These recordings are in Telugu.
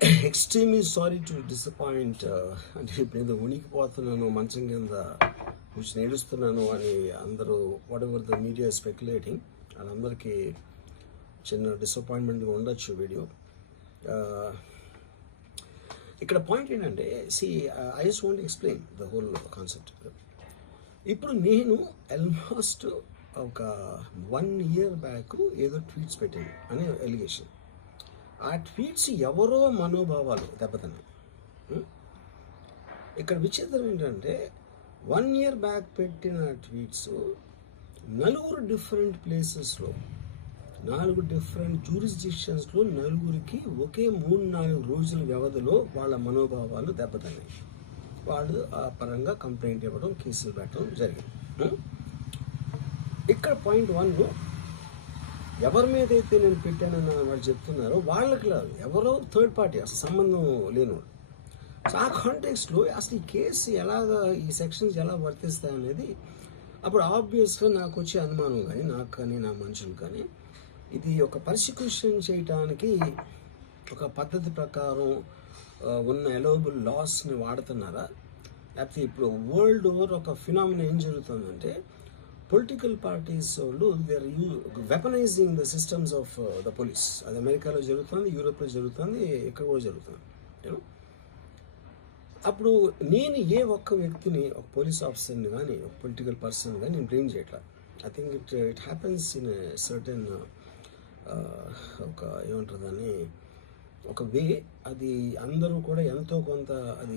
Extremely sorry to disappoint. అంటే ఇప్పుడు ఏదో ఉనికిపోతున్నాను, మంచం కింద కూర్చొని ఏడుస్తున్నాను అని అందరూ what ever the media speculating, వాళ్ళందరికీ చిన్న డిసప్పాయింట్మెంట్గా ఉండొచ్చు వీడియో. ఇక్కడ పాయింట్ ఏంటంటే, I just want explain the whole concept. ఇప్పుడు నేను ఆల్మోస్ట్ ఒక 1 year బ్యాక్ ఏదో ట్వీట్స్ పెట్టాను అనే ఎలిగేషన్. ఆ ట్వీట్స్ ఎవరో మనోభావాలు దెబ్బతిన్నాయి. ఇక్కడ విచిత్రం ఏంటంటే 1 year బ్యాక్ పెట్టిన ట్వీట్స్ 4 డిఫరెంట్ ప్లేసెస్లో 4 డిఫరెంట్ జ్యూరిస్డిక్షన్స్లో 4కి ఒకే 3-4 రోజుల వ్యవధిలో వాళ్ళ మనోభావాలు దెబ్బతిన్నాయి. వాళ్ళు ఆ పరంగా కంప్లైంట్ ఇవ్వడం, కేసులు పెట్టడం జరిగింది. ఇక్కడ పాయింట్ 1, ఎవరి మీద అయితే నేను పెట్టానని వాళ్ళు చెప్తున్నారో వాళ్ళకి లేదు, ఎవరో థర్డ్ పార్టీ, అసలు సంబంధం లేనివాడు. సో ఆ కాంటెక్స్లో అసలు ఈ కేసు ఎలాగా, ఈ సెక్షన్స్ ఎలా వర్తిస్తాయనేది అప్పుడు ఆబ్వియస్గా నాకు వచ్చే అనుమానం కానీ, నాకు కానీ నా మనుషులు కానీ, ఇది ఒక పర్సిక్యూషన్ చేయటానికి ఒక పద్ధతి ప్రకారం ఉన్న అలౌబుల్ లాస్ని వాడుతున్నారా, లేకపోతే ఇప్పుడు వరల్డ్ ఓవర్ ఒక ఫినామినా ఏం జరుగుతుందంటే, పొలిటికల్ పార్టీస్ వాళ్ళు they are weaponising the systems of the police. అది అమెరికాలో జరుగుతుంది, యూరోప్లో జరుగుతుంది, ఇక్కడ కూడా జరుగుతుంది. అప్పుడు నేను ఏ ఒక్క వ్యక్తిని, ఒక పోలీస్ ఆఫీసర్ని కానీ, ఒక పొలిటికల్ పర్సన్ కానీ నేను బ్లేమ్ చేయట్లా. I think it happens in certain ఒక ఏమంటారు దాన్ని, ఒక వే. అది అందరూ కూడా ఎంతో కొంత అది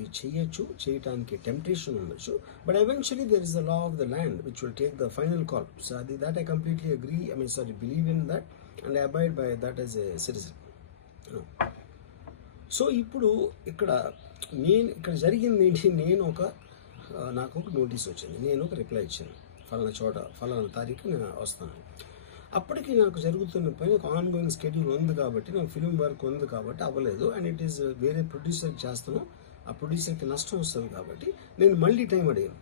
చేయటానికి టెంప్టేషన్ ఉండొచ్చు. But eventually there is the law of the land which will take the final call. So అది that I completely agree, believe in that and I abide by that as a citizen. So ఇప్పుడు ఇక్కడ జరిగింది ఏంటి, నాకు ఒక నోటీస్ వచ్చింది, నేను ఒక రిప్లై ఇచ్చాను, ఫలానా చోట ఫలానా తారీఖు నేను వస్తాను. అప్పటికి నాకు జరుగుతున్న పని ఒక ఆన్గోయింగ్ స్కెడ్యూల్ ఉంది కాబట్టి, నాకు ఫిల్మ్ వర్క్ ఉంది కాబట్టి అవ్వలేదు. అండ్ ఇట్ ఈస్ వేరే ప్రొడ్యూసర్కి చేస్తాను, ఆ ప్రొడ్యూసర్కి నష్టం వస్తుంది కాబట్టి నేను మళ్ళీ టైం అడిగాను.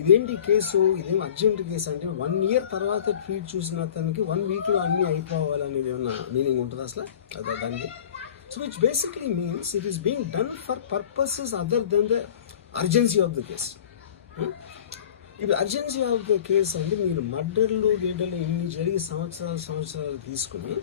ఇదేంటి కేసు, ఇదేం అర్జెంట్ కేసు అంటే 1 year తర్వాత ట్వీట్ చూసిన అతనికి 1 weekలో అన్నీ అయిపోవాలనేది ఏమన్నా మీనింగ్ ఉంటుంది అసలు దానికి? So which basically means it is being done for purposes other than the urgency of the case. ఇప్పుడు అర్జెన్సీ ఆఫ్ ద కేసు అంటే మీరు మర్డర్లు గేడర్లు ఇన్ని జరిగి సంవత్సరాలు తీసుకుని